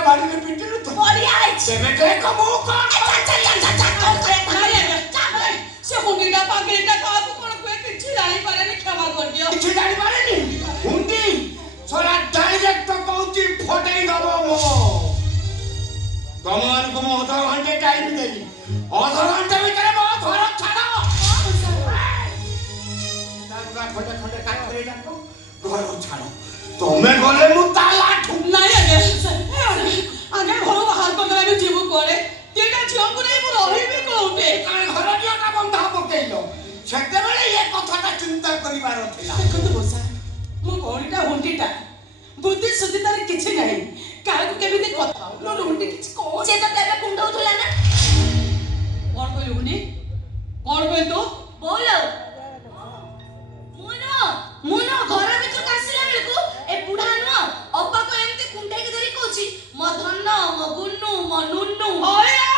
ना बाड़ी में पिटिलु तो बढ़िया है तेरे के कमो का से हुंडीटा पागेटा का को कोन कोई किछि जानि पारे ने क्षमा कर दियो किछि जानि पारे नी हुंडी सोला डायरेक्ट कहूची फटेई दबो मो तमन को मो अधा घंटे टाइम देली अधा घंटे भीतर मो घर छाड़ो ना खंडे खंडे काट करे जाको घर छाड़ो तमे गले मु ताला ठुक नाही आगे घर बाहर को गले जीव करे तेटा झियो को नहीं मु रहिबे कोउटे कान घर दियो ना बंधा पकेइलो सेते बेले ये कथाटा चिंता करिवार थिला देखत बसा मो कोणीटा हुंडीटा बुद्धि सुद्धि तार किछि नाही काको केमिते कथा नो हुंडी किछि को से तो तेरे कुंडौथुला ना कोन कहलु हुंडी कोन कहल तो बोलो मुनो घर भीतर कासिला बेलको ए बुढ़ा नो अब्बा को एमते कुंडे के धरी कहूची म धन्न म गुन्नू म नुन्नू ओए